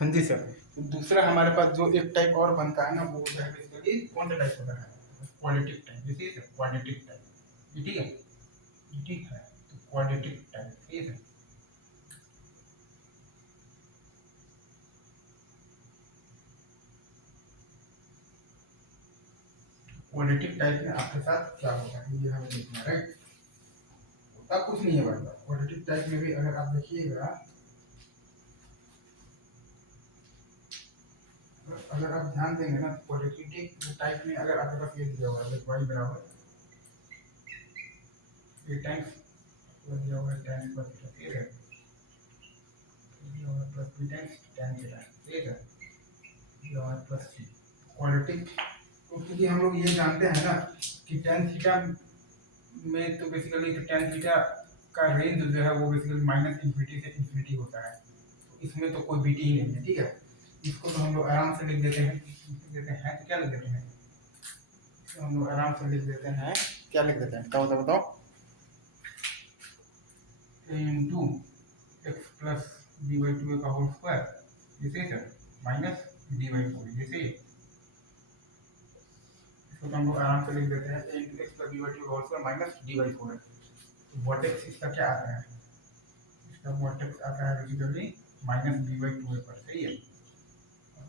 हाँ जी सर। तो दूसरा हमारे पास जो एक टाइप और बनता है ना, वो होता है बेसिकली कौन सा टाइप होता है, क्वाड्रेटिक टाइप। जैसे क्वाड्रेटिक टाइप, ये ठीक है, ये ठीक है। तो क्वाड्रेटिक टाइप, ठीक है। क्वाड्रेटिक टाइप में आपके साथ क्या होता है ये हमें देखना है, राइट। होता कुछ नहीं है बराबर। क्वाड्रेटिक टाइप में भी अगर आप देखिएगा, अगर आप ध्यान देंगे ना, क्वाड्रेटिक टाइप में अगर आपके पास ये दिया हुआ है y बराबर a टाइम्स दिया हुआ है tan पर थीटा, ठीक है, दिया हुआ है plus b times tan theta, ठीक है, दिया हुआ है प्लस c। क्वाड्रेटिक तो क्योंकि हम लोग ये जानते हैं ना कि tan थीटा में तो बेसिकली तो tan थीटा का रेंज जो है वो बेसिकली माइनस इन्फिनिटी से इन्फिनिटी होता है, तो इसमें तो कोई बीटी ही नहीं है, ठीक है। इसको तो हम लोग आराम से लिख देते हैं, तो क्या लिख देते हैं, तो हम लोग आराम से लिख देते हैं, क्या लिख देते हैं, बताओ a into x plus d by two का होल स्क्वायर, जैसे sir minus D by four, जैसे इसको तो हम लोग आराम से लिख देते हैं a into x plus d by two का whole square minus D by four है। वर्टेक्स इसका क्या आता है, इसका वर्टेक्स आता है basically minus D by two पर, सही है,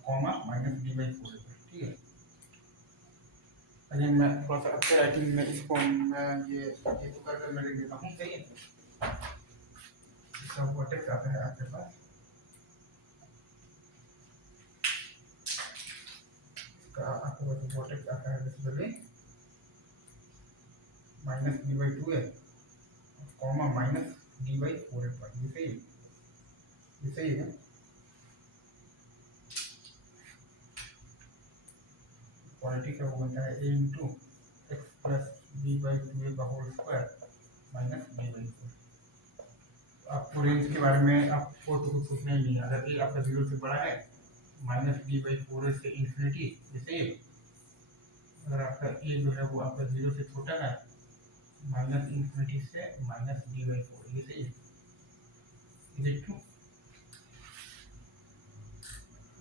comma minus D by four पर, ठीक है। अगेन मैं थोड़ा सा अच्छे राइटिंग में इसको मैं ये तो कर मैं लिख देता हूँ, सही है। इसका वर्टेक्स आता है आपके पास, इसका आपके पास वर्टेक्स आता है basically minus D by two है, comma minus D by four पर, ये सही है। क्वालिटी का वो बनता है a into x plus b by two का whole square minus D by four. आपको रेंज के बारे में आपको तो कुछ सोचना ही नहीं है, अगर ए आपका जीरो से बड़ा है माइनस डी बाई फोर से इन्फिनिटी, जैसे अगर आपका ए जो है वो आपका जीरो से छोटा है माइनस इन्फिनिटी से माइनस डी बाई फोर, ये सही है,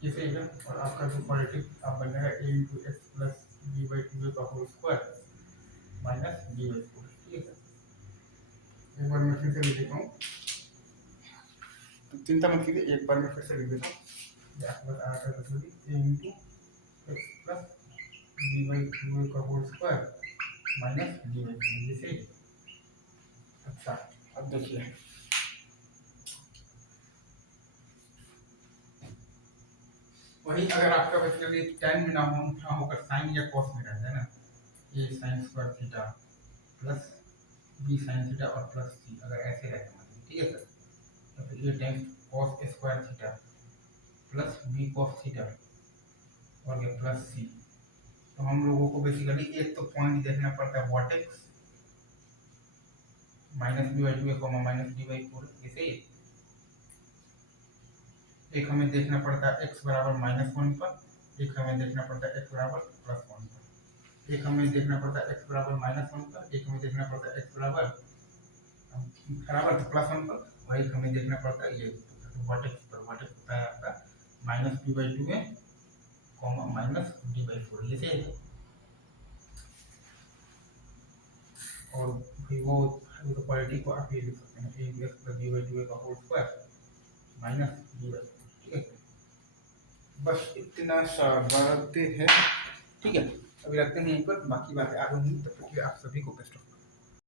ये सही है। और आपका जो क्वाड्रेटिक आप बन जाएगा a into x plus b by two का whole square minus D by four, ठीक है। एक बार मैं फिर से लिख देता हूँ, तो चिंता मत कीजिए, एक बार मैं फिर से लिख देता हूँ। आपके पास आ रहा है a into x plus b by two का whole square minus D by four, ये सही है। अच्छा अब देखिए, वही अगर आपका बेसिकली tan में ना होकर साइन या कॉस में रहता है ना, a sine square theta plus b sine theta और प्लस c, अगर ऐसे रहता है, ठीक है सर, तो फिर a times cos square theta plus b cos theta और ये प्लस c। तो हम लोगों को बेसिकली एक तो पॉइंट देखना पड़ता है vertex minus B by two comma minus D by four, जैसे एक हमें देखना पड़ता है x बराबर माइनस वन पर, एक हमें देखना पड़ता है x बराबर प्लस वन पर, एक हमें देखना पड़ता है x बराबर माइनस वन पर, एक हमें देखना पड़ता है x बराबर तो प्लस वन पर, और एक हमें देखना पड़ता है ये वर्टेक्स पर। वर्टेक्स होता है आपका माइनस बी बाई टू में comma minus D by four, ये सही है। और फिर वो तो क्वालिटी को आप ये लिख सकते हैं a plus plus b by two का whole square minus D by, ठीक है। बस इतना सा बात है, ठीक है। अभी रखते हैं यहीं पर, बाकी बातें आगे होंगी, तब तक आप सभी को बेस्ट ऑफ